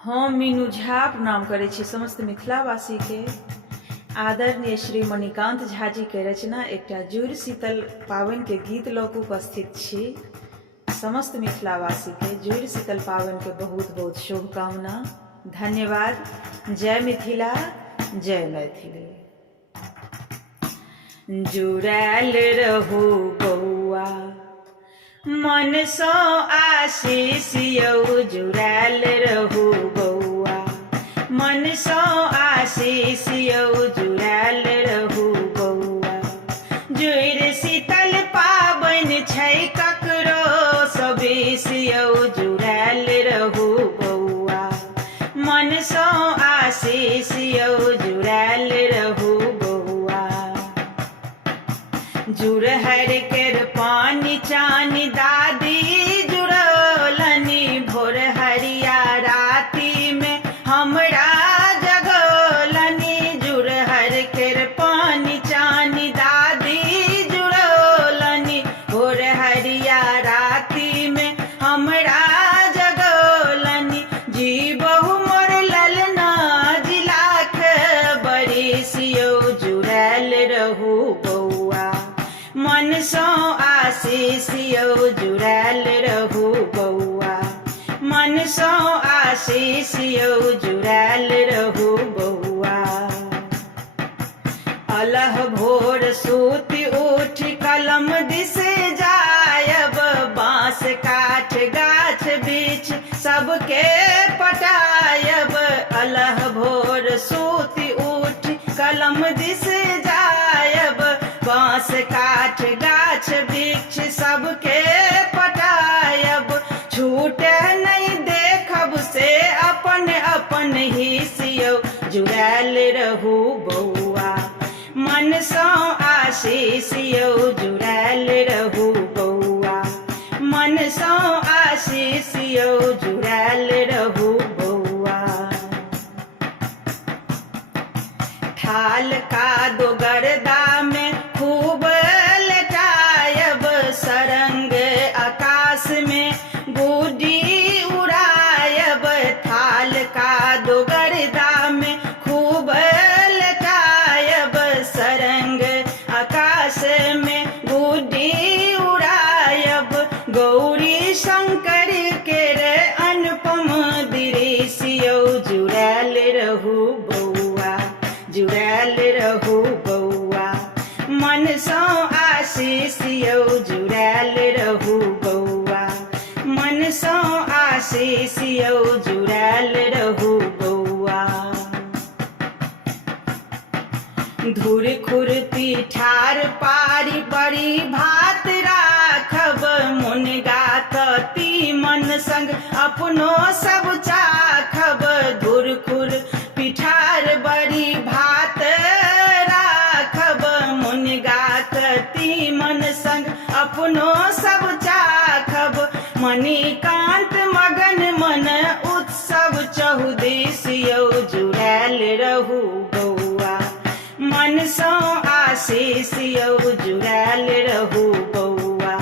हम मीनू झा प्रणाम करै छी समस्त मिथिलावासी के। आदरणीय श्री मणिकांत झा जी के रचना एकटा जुड़ शीतल पावन के गीत लऽ कऽ उपस्थित छी। समस्त मिथिलावासी के जुड़ शीतल पावन के बहुत बहुत शुभकामना। धन्यवाद। जय मिथिला, जय मैथिली। जुड़ायल रहू बौआ मन सँ आशीष यौ, जुड़ायल रहू बौआ मन सँ आशीष यौ, जुड़ायल रहू बौआ। जुड़ शीतल पाबनि छै ककरो सभीस यौ, जुड़ायल रहू बौआ मन सँ आशीष यौ, जुड़ायल रहू बौआ। जुड़हर केर पानी चानी दादी जुड़ौलनी, भोर हरिया राति में हमरा जगौलनी। जुड़हर केर पानी चानी दादी जुड़ौलनी, भोर हरिया राति में हमरा जगौलनी। जी बहु मोर ललना जी लाख बरिस यौ, जुड़ायल रहू बौआ मन सँ आशीष यौ, जुड़ायल रहू बौआ मन सँ आशीष यौ, जुड़ायल रहू बौआ। अलह भोर सुति उठि कलम दिस जायब, बाँस काठ गाछ बिछ सबके पटायब। अलह भोर सुति उठि कलम दिस जायब, बाँस काठ गाछ वृक्ष सबके पटायब। छूटे नहीं देखब से अपन अपन हिस यौ, जुड़ायल रहू बौआ मन सँ आशीष यौ, जुड़ायल रहू बौआ मन सँ आशीष यौ, जुड़ायल रहू बौआ। ठाल कादो गर्दा में खूब लटायब, सरंग आकाश में गुड्डी उड़ायब। थाल कादो गर्दा में खूब लटायब, सरंग आकाश में गुड्डी उड़ायब। गौरी शंकर केर अनुपम दृश्य यौ, जुड़ायल रहू बौआ जुड़ायल रहू बौआ मन सँ आशीष यौ, जुड़ायल रहू बौआ मन सँ आशीष यौ, जुड़ायल रहू बौआ। धुर खुरपी ठार पारी बड़ी भात राखब, मुनगा तती मन संग अपनो सब चाखब। धुर खुर पिठार बड़ी भात राखब, मुनगा तती मन संग अपनो सब चाखब। मणिकांत मगन मन उत्सव चहुदिस यौ, जुड़ायल रहू बौआ मन सँ आशीष यौ, जुड़ायल रहू बौआ।